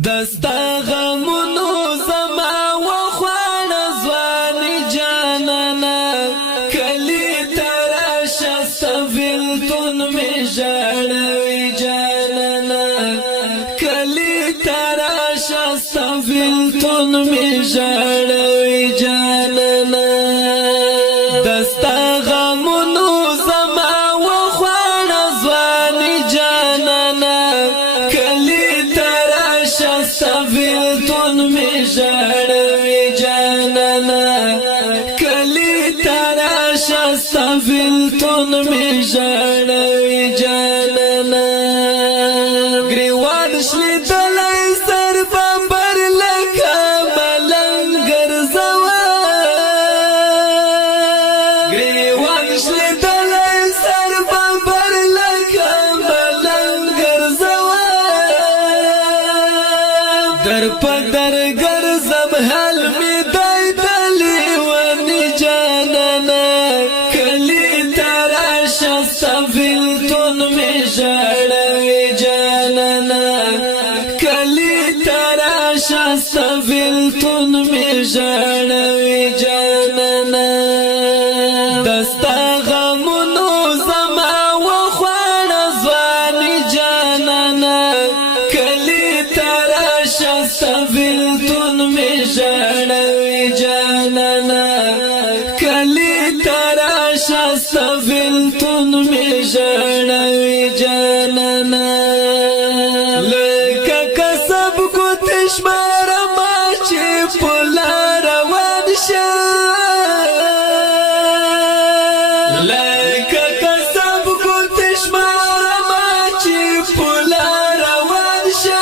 دستا غمونو زما وخوانا زوانی جانانا کلی تراشا سفلتون می جاڑوی جانانا کلی تراشا سفلتون می جاڑوی جانانا دستا غمونو زما وخوانا زوانی جانانا سفلتون می جاڑوی جانانا کلی تراشا سفلتون می جاڑوی جانانا گریوان شلی دلائی سر بامبر لکا ملنگر زوا گریوان شلی دلائی سر بامبر لکا ملنگر زوا در پدر گرزم حل می دای دلی ونی جانانا کلی تراشا سفلتون می جاڑوی جانانا کلی تراشا سفلتون می جاڑوی جانانا دستا غمونو زما وخوانا زوانی جانانا کلی تراشا سفلتون می جاڑوی جانانا کلی تراشا سفلتون می جاڑوی جانانا لکا کسب کو تشمار ماچی پلا روان شا لکا کسب کو تشمار ماچی پلا روان شا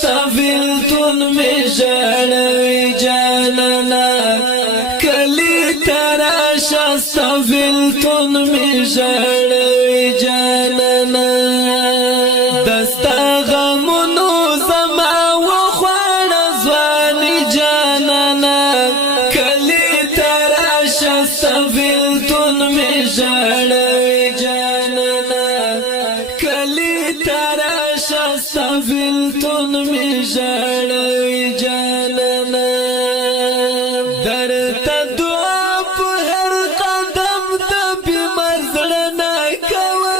سفلتون می جاڑوی جانانا کلی تراشا سفلتون می جاڑوی جانانا دستا غمونو زما وخوانا زوانی جانانا کلی تراشا سفلتون می جاڑوی جانانا کلی تراشا سفلتون می جاڑوی جانانا درتا دعا په هر قدم د بیمار زړه نه کوه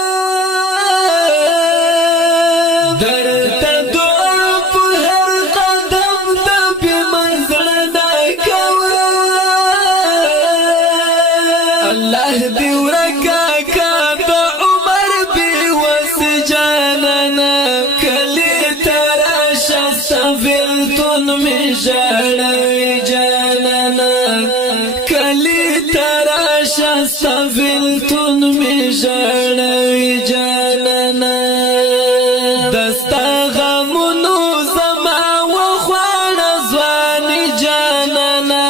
درتا دعا په هر قدم د بیمار زړه نه کوه الله دې ورکا کا د عمر بي وس جانانا سفلتون می جاڑوی جانانا کلی تراشا سفلتون می جاڑوی جانانا دستا غمونو زما وخوانا زوانی جانانا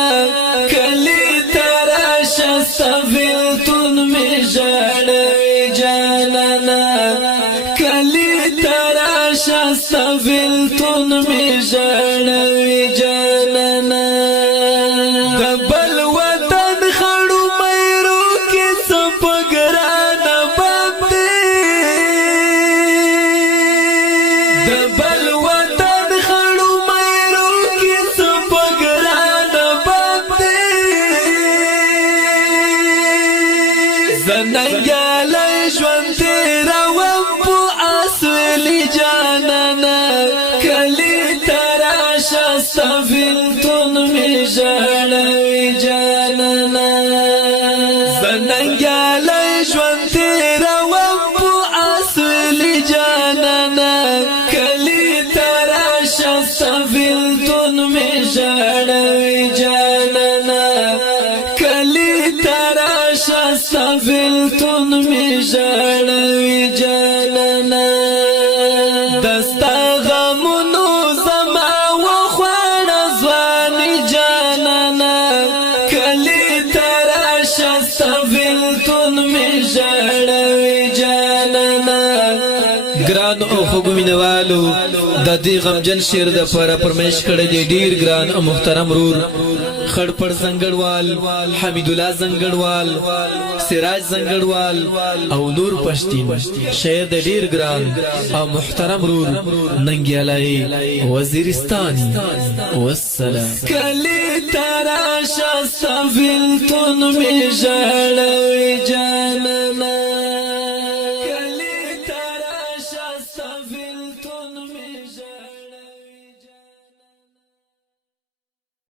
کلی تراشا سفلتون می جاڑوی جانانا کلی تراشا سفلتون می جاڑوی جانانا دبل وطن خړو مېرو کې سپګرانا باندې دبل وطن خړو مېرو کې سپګرانا باندې زنګالای ژوند تیرا ومبو اسولی جانانا کلی تراشا سفلتون می جاڑوی جانانا زنګالای ژوند تیرا ومبو اسولی جانانا کلی تراشا سفلتون می جاڑوی جانانا کلی تراشا سفلتون می جاڑوی جانانا دستا غمونو زما وخوانا زوانی جانانا کلی تراشا سفلتون می جاڑوی جانانا ګران او خوګمینوالو د دې غمجن شعر د پاره پرمیش کړی دی ډیر ګران او محترم رور خړپړ زنګړوال حمید الله زنګړوال سراج زنګړوال او نور پښتين شعر د ډیر ګران او محترم رور ننګیالای وزیرستاني والسلام کلی تراشا سفلتون می جړوي جانا